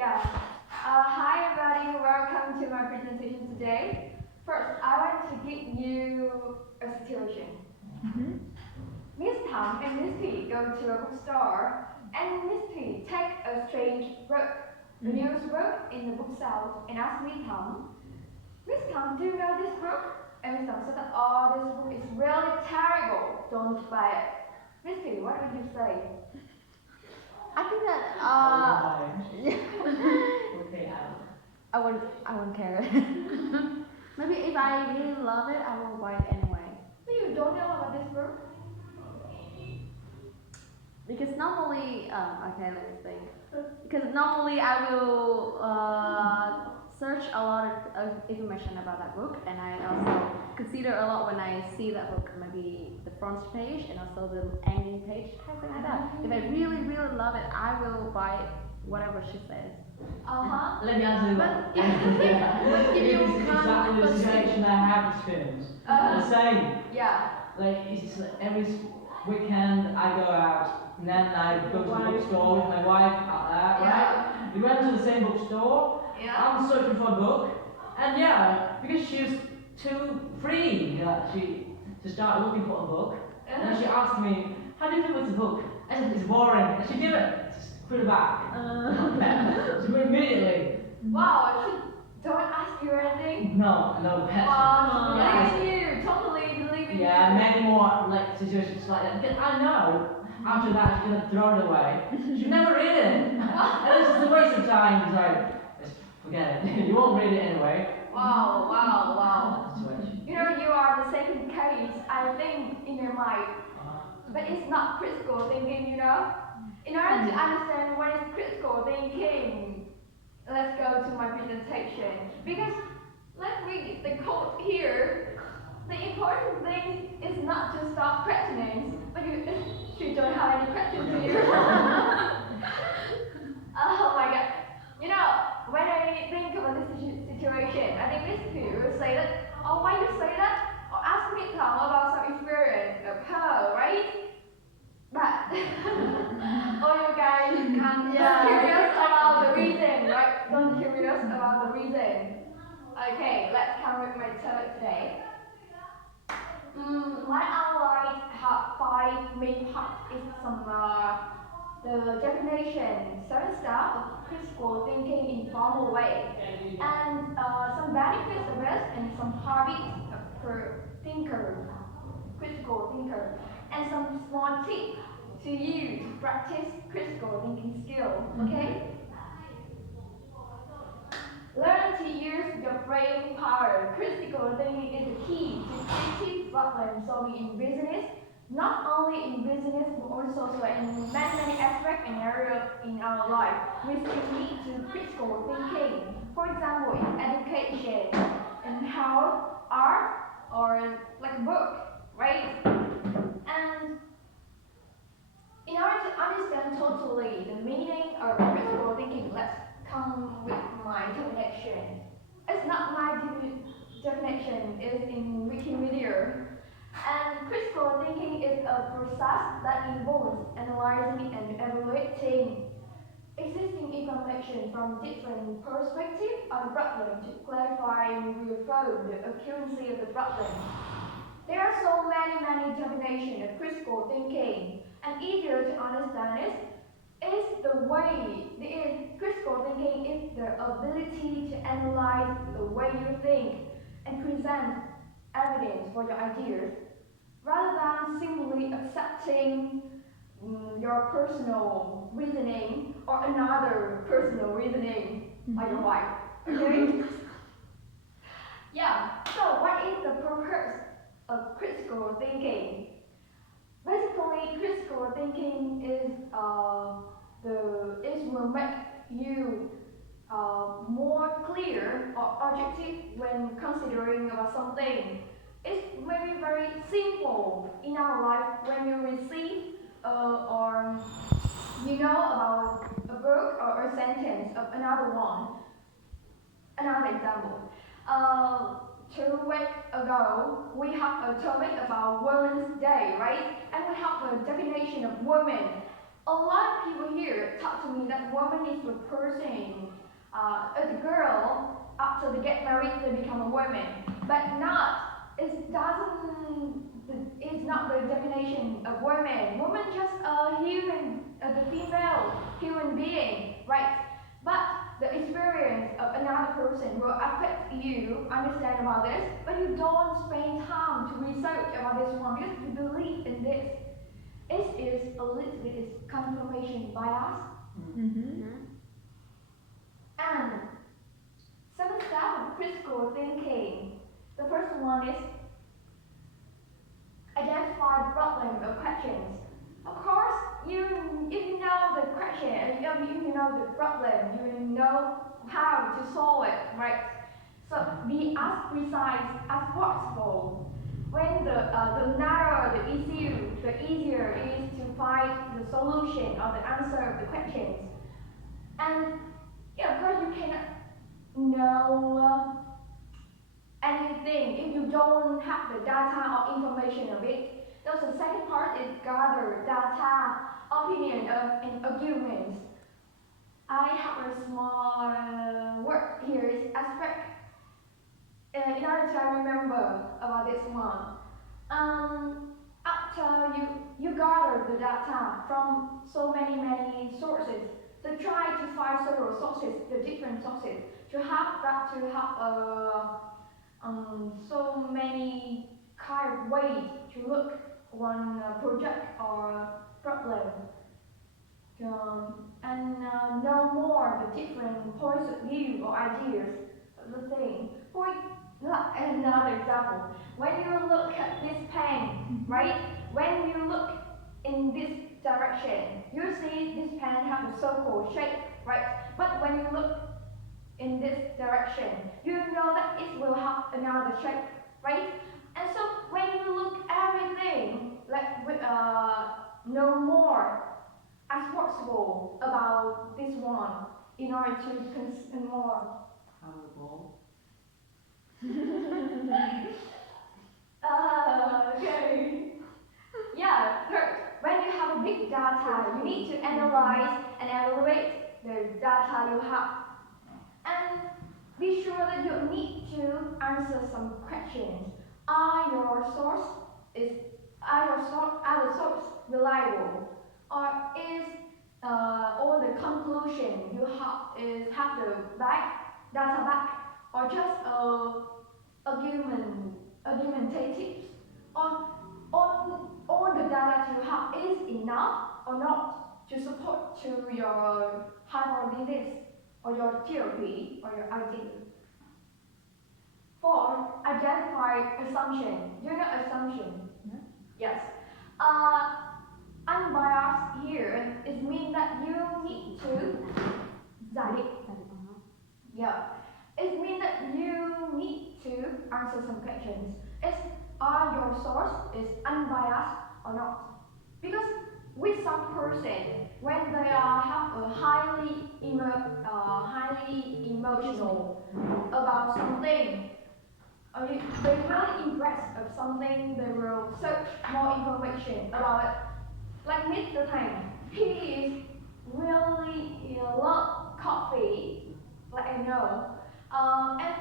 Yeah. Hi everybody, welcome to my presentation today. First, I want to give you a situation. Miss Thang and Miss T go to a bookstore, and Miss T take a strange book, a news book in the bookshelf, and ask Miss Thang, do you know this book? And Miss Thang said that, oh, this book is really terrible, don't buy it. Miss T, what would you say? I think that Okay, I won't care. Maybe if I really love it, I will buy it anyway. So you don't know about this book? Because normally, okay, let me think. Because normally I will search a lot of information about that book, and I also consider a lot when I see that book, maybe the front page and also the ending page, something like that. If I really, really love it, I will buy whatever she says. Let me answer But if you exactly the situation I have experienced. The same. Yeah. Like it's every weekend I go out and then I go to the bookstore with my wife out there, right? We went to the same bookstore. Yeah. I'm searching for a book, and yeah, because she's too free, she to start looking for a book. And then she asked me, "How do you feel with the book?" I said, "It's boring." And she did it. Just put it back. So immediately. Wow, she don't ask you anything? No. Wow, she believes you, totally believe in you. Yeah, many more like situations like that. Because I know after that she's gonna throw it away. She never read it. And it's just a waste of time. It's like, just forget it. You won't read it anyway. Wow. Situation. You know, you are the second case, I think, in your mind. But it's not critical thinking, you know? In order to understand what is critical thinking, let's go to my presentation. Because let's read the quote here. The important thing is not to stop questioning, but she don't have any questions to you. Oh my god. You know, when I think about this situation, I think Miss Pugh will say that, oh, why you say that? Or ask me Tom about some experience of her, right? But, oh, you guys can't curious about the reason, right? Don't curious about the reason. Okay, let's come with my turn today. My outline have 5 main parts. Is some the definition, 7 steps of critical thinking in formal way, and some benefits of it, and some habits of critical thinker, and some small tips to use to practice critical thinking skill. Okay. Learn to use your brain power. Critical thinking is the key to creative problem solving in business. Not only in business, but also in many aspects and areas in our life. We still need to critical thinking. For example, in education, in health, art, or like a book, right? And in order to understand totally the meaning of critical thinking, let's come with my definition. It's not my definition, it's in Wikimedia. And critical thinking is a process that involves analyzing and evaluating existing information from different perspectives on the problem to clarify and reaffirm the accuracy of the problem. There are so many definitions of critical thinking, and easier to understand is the way. Critical thinking is the ability to analyze the way you think and present evidence for your ideas, rather than simply accepting your personal reasoning or another personal reasoning by your wife. Okay? Yeah. So what is the purpose of critical thinking? Basically, critical thinking is it will make you more clear or objective when considering about something. It's maybe very simple in our life when you receive or you know about a book or a sentence of another one. Another example. 2 weeks ago, we have a topic about Women's Day, right? And we have a definition of women. A lot of people here talk to me that woman is the person, the girl, after they get married, they become a woman. But not, it doesn't, it's not the definition of woman. Woman just a human, the female human being, right? But the experience of another person will affect you understand about this, but you don't spend time to research about this one because you believe in this. It is a little bit confirmation bias. And 7 steps of critical thinking. The first one is identify the problem or questions. Of course, if you know the question, if you know the problem, you will know how to solve it, right? So be as precise as possible. When the narrower the issue, the easier it is to find the solution or the answer of the questions. And yeah, of course you cannot know anything if you don't have the data or information of it. So the second part is gather data, opinion, and arguments. I have a small word here is aspect. In order to remember about this one, after you gather the data from so many sources, so try to find several sources, the different sources, to have so many kind of ways to look one project or problem, and know more the different points of view or ideas of the thing. Another example, when you look at this pen, right? When you look in this direction, you see this pen has a circle shape, right? But when you look in this direction, you know that it will have another shape, right? And so when you look everything, like know more as possible about this one in order to consider more. Powerball. Okay. Yeah, third, when you have a big data, you need to analyze and evaluate the data you have. And be sure that you need to answer some questions. Are the source reliable? Or is all the conclusion you have the data back, or just argumentative? Or all the data you have is enough or not to support to your hypothesis or your theory or your idea. 4, identify assumption. You know assumption? Yes. Unbiased here, it means that you need to giải định. Yeah. It means that you need to answer some questions. Are your source is unbiased or not? Because with some person, when they have a highly emotional about something, they really impressed of something, they will search more information about it. Like Mr. Tang, he is really love coffee, like I know. And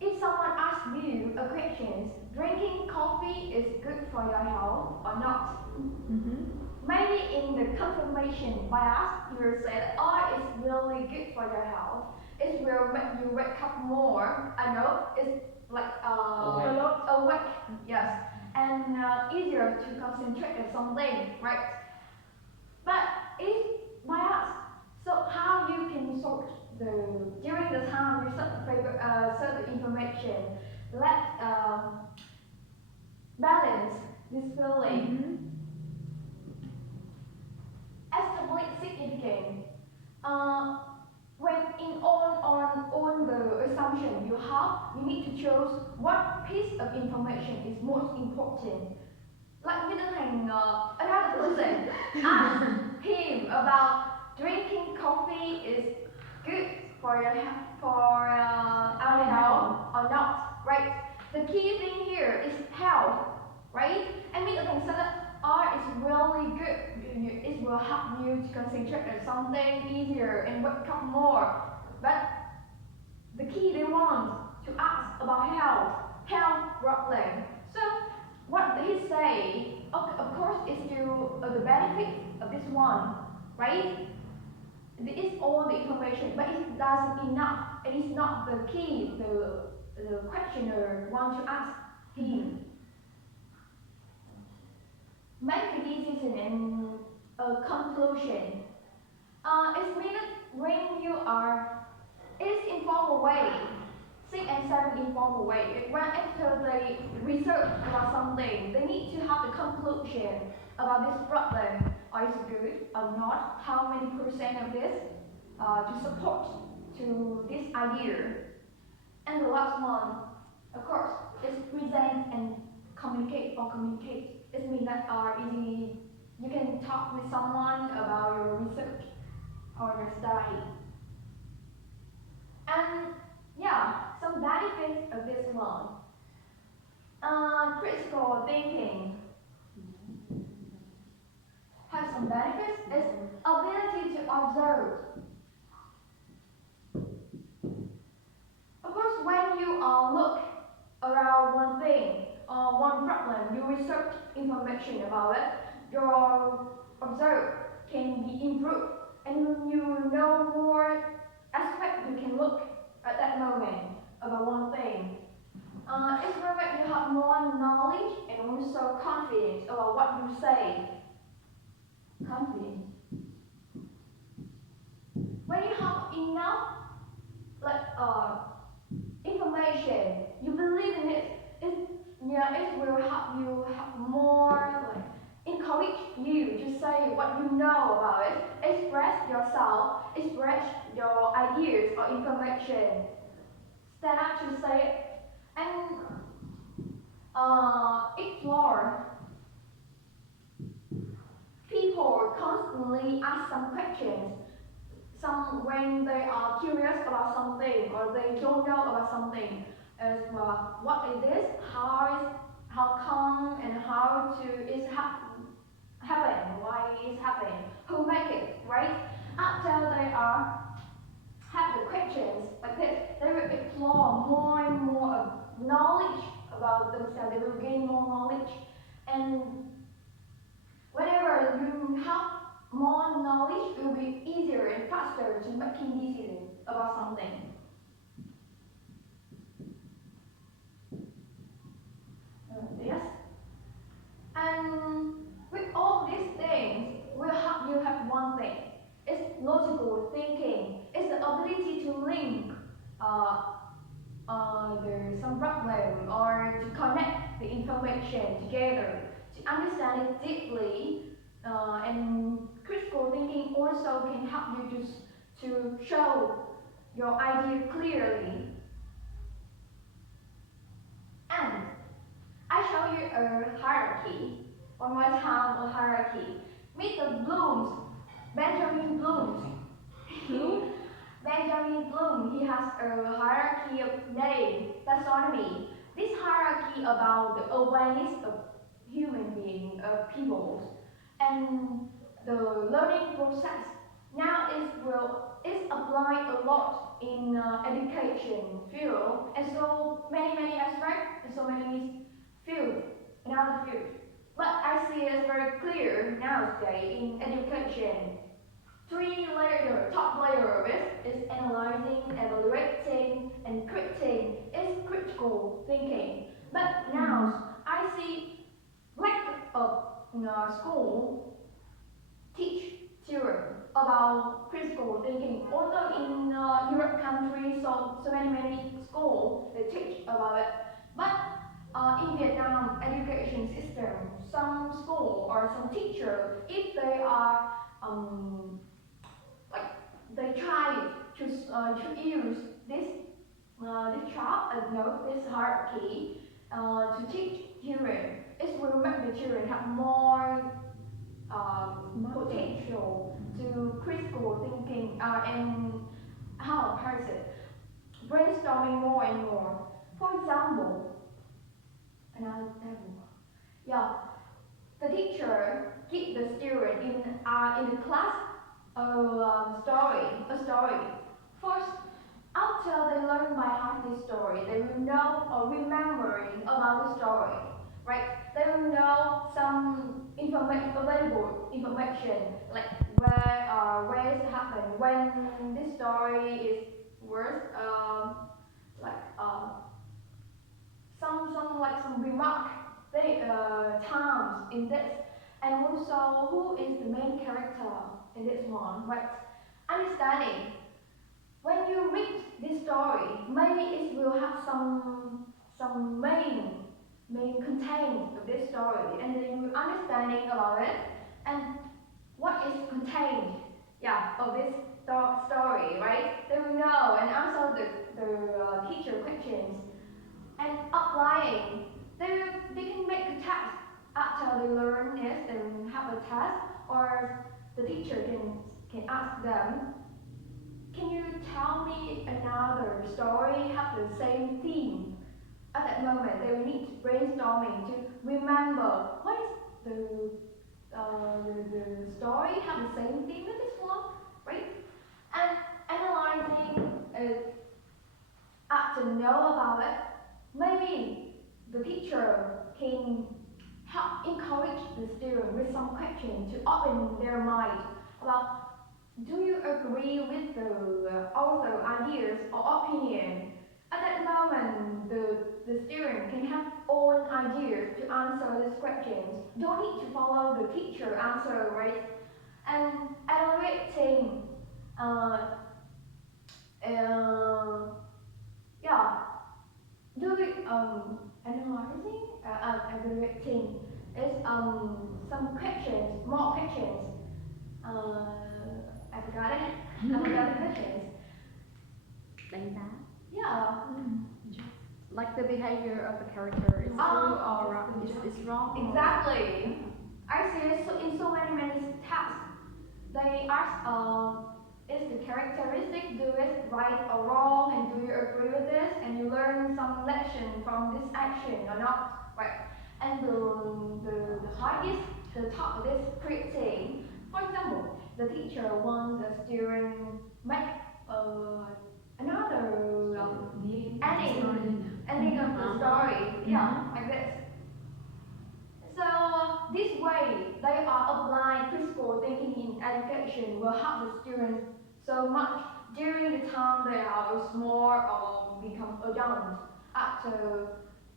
if someone asks you a question, drinking coffee is good for your health or not? Maybe in the confirmation bias, you will say that, oh, it's really good for your health. It will make you wake up more. I know, it's like awake, yes, and easier to concentrate on something, right? But it's bias. So how you can sort during the time you search the information, let balance this feeling. Establish significance. When in on the assumption you have, you need to choose what piece of information is most important. Like Mr. Thành, another person asked him about drinking coffee is good for our health or not, right? The key thing here is health, right? And Mr. Thành said that art is really good. It's will help you to concentrate on something easier and wake up more. But the key they want to ask about health problem. So what they say, of course, is still the benefit of this one, right? This is all the information, but it doesn't enough. It is not the key the questioner want to ask him. Make a decision and a conclusion. It's meant when you are, it's informal way. Six and seven informal way. When after they research about something, they need to have the conclusion about this problem. Or is it good or not? How many percent of this to support to this idea? And the last one, of course, is present and communicate or communicate. It means that easy. You can talk with someone about your research or your study. And yeah, some benefits of this one. Critical thinking has some benefits. It's ability to observe. Of course, when you look around one thing or one problem, you research information about it, your observe can be improved, and you know more aspects you can look at that moment about one thing. It's where you have more knowledge and also confidence about what you say. Confidence. When you have enough information, you believe in it. It will help you have more encourage you to say what you know about it. Express yourself. Express your ideas or information. Stand up to say it and explore. People constantly ask some questions. Some when they are curious about something or they don't know about something, as what is this? How come and how to is happen? Why is happening? Who make it? Right? After they have the questions like this, they will explore more and more knowledge about themselves. They will gain more knowledge, and whenever you have more knowledge, it will be easier and faster to making decisions about something. Yes. And with all these things, will help you have one thing. It's logical thinking. It's the ability to link there's some problem or to connect the information together, to understand it deeply. And critical thinking also can help you to show your idea clearly. And I show you a hierarchy. One more time, a hierarchy. Mr. Bloom's, Benjamin Bloom's. Benjamin Bloom, he has a hierarchy of name, taxonomy. This hierarchy about the awareness of human beings, of people, and the learning process. Now is applied a lot in education field, and so many aspects, and so many fields, another field. But I see it very clear nowadays in education. Top layer of it is analyzing, evaluating, and critiquing. It's critical thinking. But now I see lack of school teach children about critical thinking. Although in Europe countries, so many schools they teach about it. But in Vietnam education system, some school or some teacher, if they are they try to use this this hierarchy to teach children. It will make the children have more potential to critical thinking and how is it? Brainstorming more and more. For example, another example. Yeah. the teacher give the student in the class a story. First, after they learn by heart this story, they will know or remembering about the story, right? They will know some available information like where it happened, when this story is worth, like some remark, they times in this, and also who is the main character in this one, right? Understanding. When you read this story, maybe it will have some main content of this story, and then you understanding about it and what is contained, yeah, of this story, right? They will know and answer the teacher questions and applying. They can make a test after they learn it. They will have a test, or the teacher can ask them, can you tell me another story have the same theme? At that moment, they will need brainstorming to remember what is the story have the same theme with this one, right? And analyzing after know about it, maybe the teacher can help encourage the student with some question to open their mind about, do you agree with the author ideas or opinion? At that moment, the student can have own ideas to answer these questions. Don't need to follow the teacher answer, right? And evaluating, yeah, analyzing, evaluating is some questions, more questions. I forgot it. I forgot the questions. Đánh giá. Yeah. Like the behavior of the character is true or wrong. Is wrong. Exactly. I see it in so many tasks. They ask, is the characteristic do it right or wrong, and do you agree with this, and you learn some lesson from this action or not, right? And the hardest, the top of this creating. For example, the teacher wants the student make another ending of the story, yeah, like this. So this way, they are applying critical thinking in education will help the students so much during the time they are small or become adult. After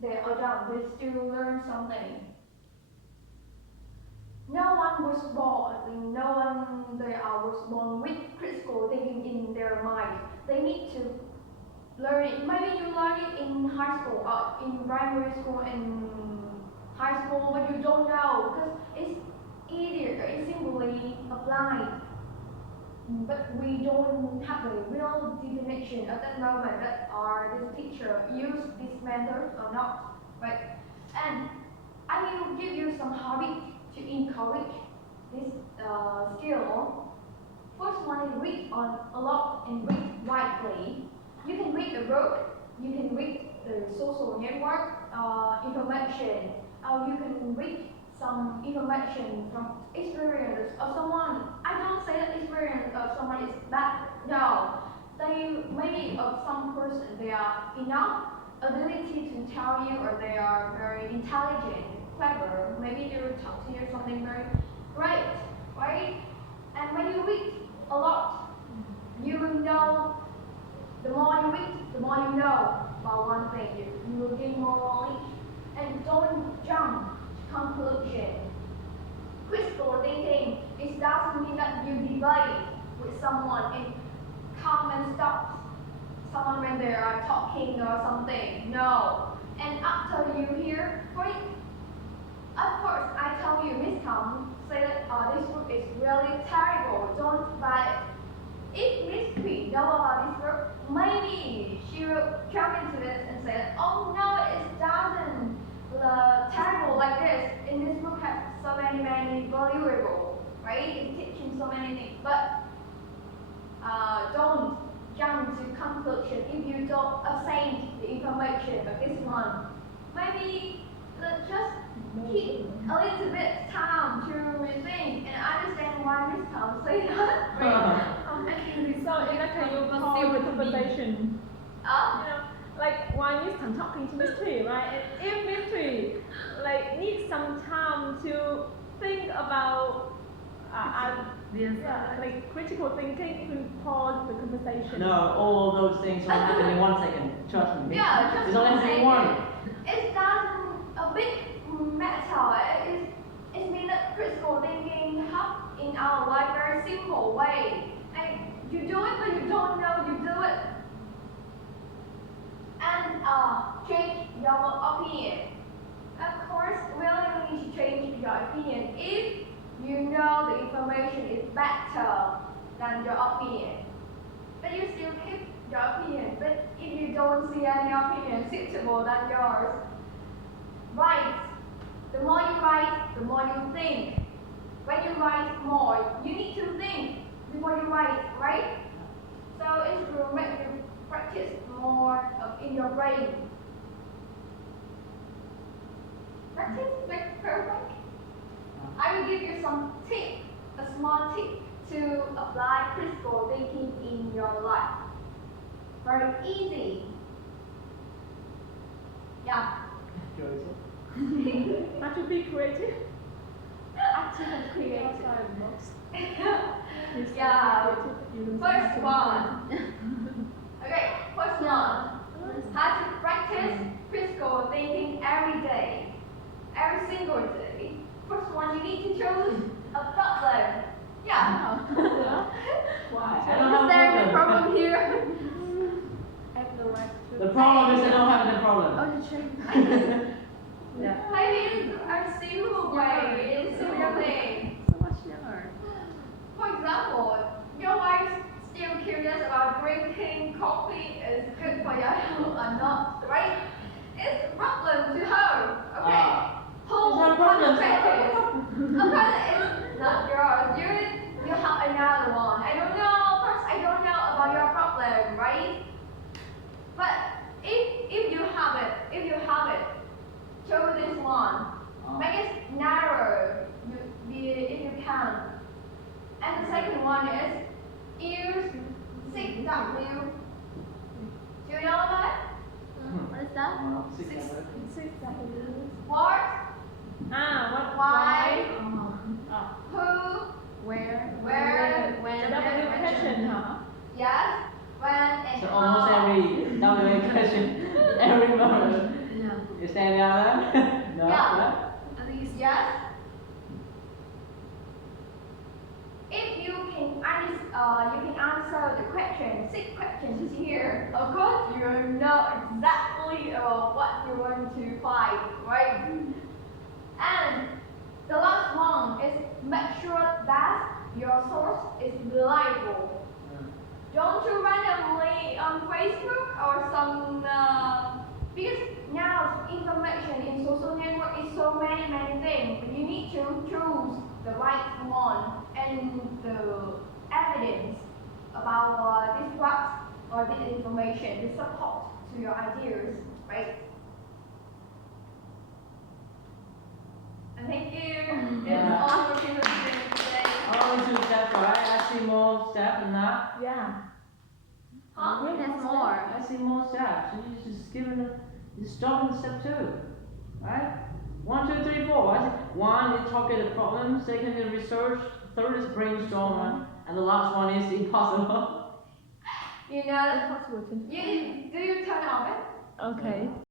they are adult, they still learn something. No one was born with critical thinking in their mind. They need to learn it. Maybe you learn it in high school or in primary school and high school, but you don't know because it's easier, it's simply applied. But we don't have a real definition at that moment that this teacher used this method or not, right? And I will give you some habits to encourage this skill. First one is read on a lot and read widely. You can read a book, you can read the social network information, or you can read some information from experience of someone. I don't say that experience of someone is bad. No, they maybe of some person they are enough ability to tell you, or they are very intelligent, clever. Maybe they will talk to you something very great, right? And when you read a lot, you will know. The more you read, the more you know about one thing. You will gain more knowledge. And don't jump to conclusion. Critical thinking, it doesn't mean that you debate with someone and come and stop someone when they are talking or something. No. And after you hear, at first I tell you, Miss Tom, say that this book is really terrible. Don't buy it. If Miss Queen know about this book, maybe she will jump into it and say, oh no, it doesn't terrible like this. In this book has so many valuable, right? It's teaching so many things. But don't jump to conclusion if you don't obtain the information of this one. Maybe just keep a little bit time to rethink and understand why Miss Tom say that. So in that case, you pause the conversation. You know, like while Miss Tan talking to Miss Tree, right? And if Miss Tree like needs some time to think about like critical thinking, you can pause the conversation. No, all those things will happen in 1 second. Trust me. Yeah, just It's only one happening second. one. It's not a big matter. It's mean that critical thinking help in our life very simple way. Like you do it, but you don't know you do it. And change your opinion. Of course, we only need to change your opinion if you know the information is better than your opinion. But you still keep your opinion. But if you don't see any opinion suitable than yours, write. The more you write, the more you think. When you write more, you need to think before you write, right? So it will make you practice more in your brain. Practice makes perfect. I will give you some tip, a small tip to apply critical thinking in your life. Very easy. Yeah. Not to be creative. Active and creative. Yeah. Yeah. First one. Okay, first one. How to practice critical thinking every day. Every single day. First one, you need to choose a problem. Yeah. Why? I Is don't have there a any problem. problem here? The problem is I don't have the problem. Oh, the train. Yeah. Maybe it's a simple way. It's a simple thing. So much younger. For example, your wife still curious about drinking coffee is good for your health or not, right? It's a problem to her. Okay. It's not a problem. Concentrate. A problem is not yours. You have another one. I don't know. First, I don't know about your problem, right? But if you have it, show this one. Make it narrow, if you can. And the second one is use 6W. Do you know that? What is that? What? What? Why? Oh. Who? Where? Where? When? The W question, huh? Yes. When and So how. almost every WA question, every moment. Yeah. Is there any other? No? Yeah. At least. Yes. If you can answer the question, 6 questions here. Of course, you know exactly what you want to find, right? And the last one is make sure that your source is reliable. Don't you randomly on Facebook or some because now information in social network is so many things. But you need to choose the right one and the evidence about this fact or this information, the support to your ideas, right? And thank you. Yeah. It's all for today. Only 2 steps, right? I see more steps than that. Yeah. Huh? There's more. I see more steps. So you just give it you stop in step 2. Right? 1, 2, 3, 4. I see 1 is target the problem, 2nd is research, 3rd is brainstorm, and the last one is impossible. You know, Impossible to. do you turn on it? Okay.